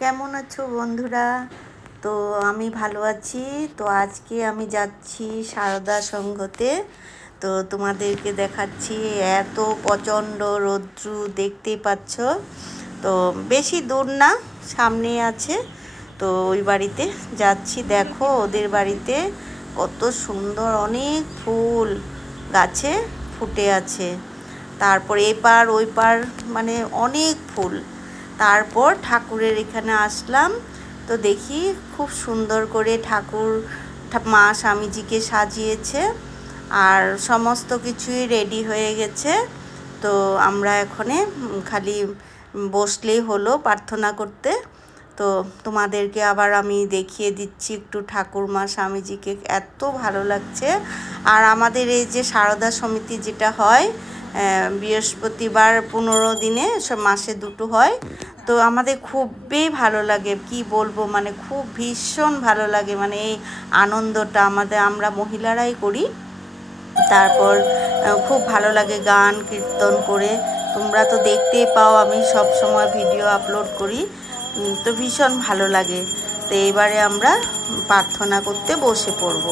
কেমন আছো বন্ধুরা? তো আমি ভালো আছি। তো আজকে আমি যাচ্ছি সারদা সংঘতে তো তোমাদেরকে দেখাচ্ছি, এত প্রচণ্ড রৌদ্রু দেখতেই পাচ্ছ। তো বেশি দূর না, সামনে আছে। তো ওই বাড়িতে যাচ্ছি। দেখো ওদের বাড়িতে কত সুন্দর অনেক ফুল গাছে ফুটে আছে। তারপর এপার ওই পার মানে অনেক ফুল। তারপর ঠাকুরের এখানে আসলাম। তো দেখি খুব সুন্দর করে ঠাকুর মা স্বামীজিকে সাজিয়েছে আর সমস্ত কিছুই রেডি হয়ে গেছে। তো আমরা এখানে খালি বসলেই হলো প্রার্থনা করতে। তো তোমাদেরকে আবার আমি দেখিয়ে দিচ্ছি একটু ঠাকুর মা স্বামীজিকে, এত ভালো লাগছে। আর আমাদের এই যে সারদা সমিতি যেটা হয় বৃহস্পতিবার পনেরো দিনে সব মাসে দুটো হয়। তো আমাদের খুবই ভালো লাগে, কি বলব মানে খুব ভীষণ ভালো লাগে মানে এই আনন্দটা আমাদের, আমরা মহিলারাই করি। তারপর খুব ভালো লাগে গান, কীর্তন করে। তোমরা তো দেখতেই পাও, আমি সব সময় ভিডিও আপলোড করি। তো ভীষণ ভালো লাগে। তো এবারে আমরা প্রার্থনা করতে বসে পড়ব।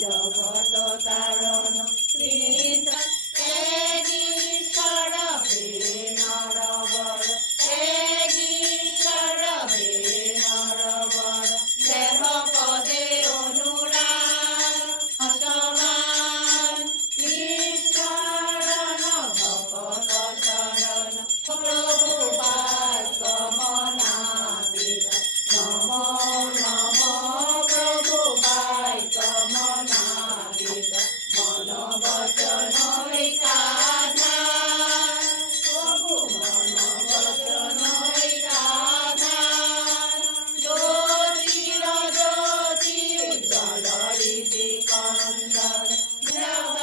জগত কারণ ঈশ্বর হে নরবর। হে ঈশ্বর হে নরবর দেহ পদে অনুরাগ অসমান। ঈশ্বর ভগত শরণ Now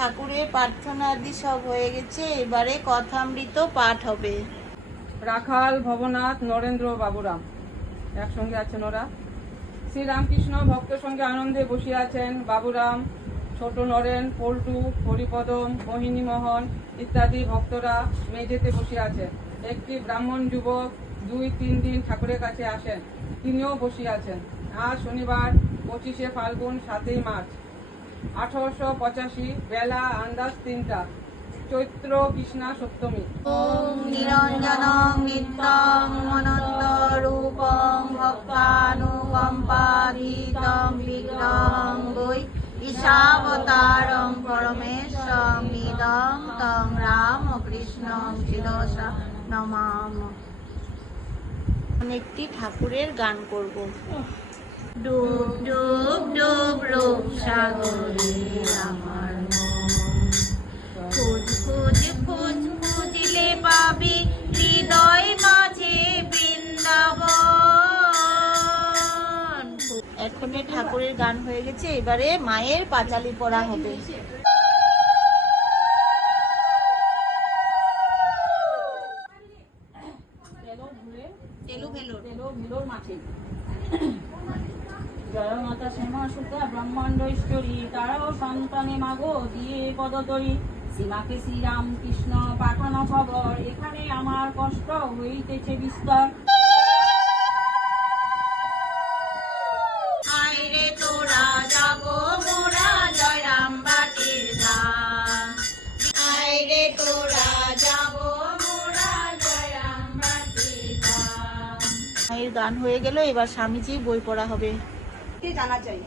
ঠাকুরের প্রার্থনা আদি সব হয়ে গেছে, এবারে কথামৃত পাঠ হবে। রাখাল, ভবনাথ, নরেন্দ্র, বাবুরাম। একসঙ্গে আছেন ওরা। শ্রীরামকৃষ্ণ ভক্তের সঙ্গে আনন্দে বসে আছেন বাবুরাম, ছোট নরেন, পল্টু, হরিপদম, মোহিনী মোহন ইত্যাদি ভক্তরা মেঝেতে বসে আছেন। একটি ব্রাহ্মণ যুবক দুই, তিন দিন ঠাকুরের কাছে আসেন। তিনিও বসে আছেন। আজ শনিবার পঁচিশে ফাল্গুন, সাতই মার্চ। আঠারোশো পঁচাশি বেলা আন্দাজ তিনটা। চৈত্র কৃষ্ণা সপ্তমী। ওম নিরঞ্জনং নিত্যং অনন্তরূপং ভক্তানুকম্পাধীতং বিগ্রহং বৈ ঈশাবতারং পরমেশ্বরং নিদং তং রামকৃষ্ণং শিরসা নমাম একটি ঠাকুরের গান করব। ডুব ডুব ডুব রূপ সাগরে আমার খোঁজ খোঁজ খোঁজ খুঁজলে পাবি হৃদয় মাঝে বৃন্দাবন। এখনই ঠাকুরের গান হয়ে গেছে এবারে মায়ের পাঁচালি পড়া হবে। তেলু ভেলোর। ভেলোর মাঠে। জয় মাতা শ্যামা সুতা ব্রহ্মাণ্ড ঈশ্বরী তারাও সন্তানে মাগো দিয়ে পদতরি। সীমাকে শ্রীরাম কৃষ্ণ পাঠানো খবর এখানে আমার কষ্ট হইতেছে বিস্তর। গান হয়ে গেল এবার স্বামীজি বই পড়া হবে। কে জানা চাই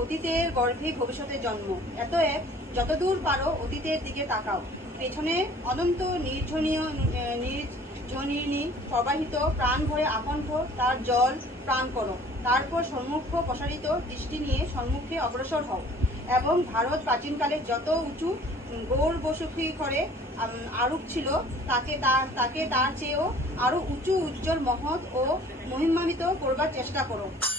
অতীতের গর্ভে ভবিষ্যতের জন্ম। এত এক যতদূর পারো অতীতের দিকে তাকাও। পেছনে অনন্ত নির্ঝনীয় নির্ঝরিণী প্রবাহিত প্রাণ ভরে আকণ্ঠ তার জল প্রাণ করো। তারপর সম্মুখ প্রসারিত দৃষ্টি নিয়ে সম্মুখে অগ্রসর হও। এবং ভারত প্রাচীনকালে যত উঁচু গৌর বসুখী করে আরূপ ছিল, তাকে তার তাকে তার চেয়েও আরও উঁচু উজ্জ্বল মহৎ ও মহিমান্বিত করবার চেষ্টা করো।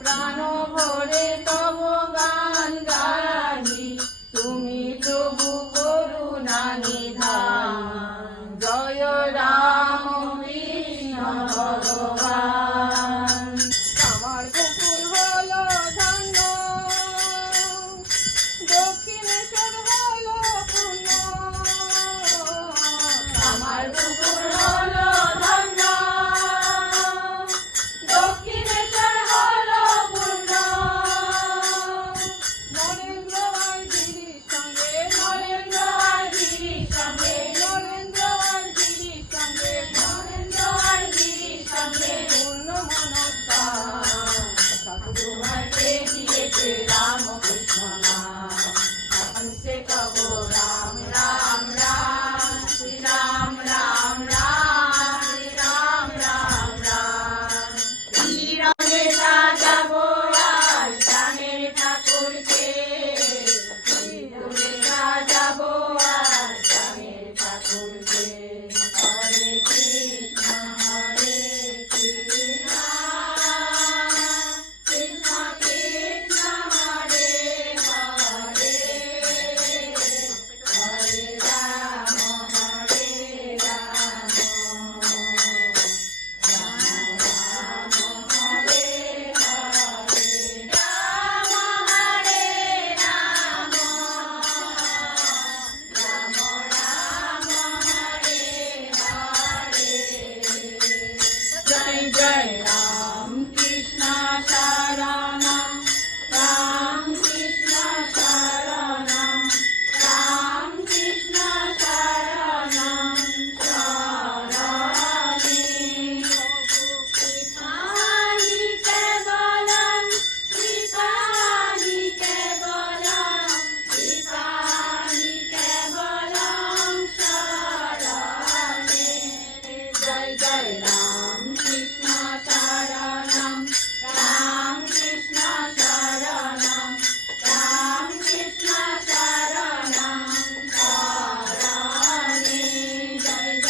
প্রাণ ভরে তব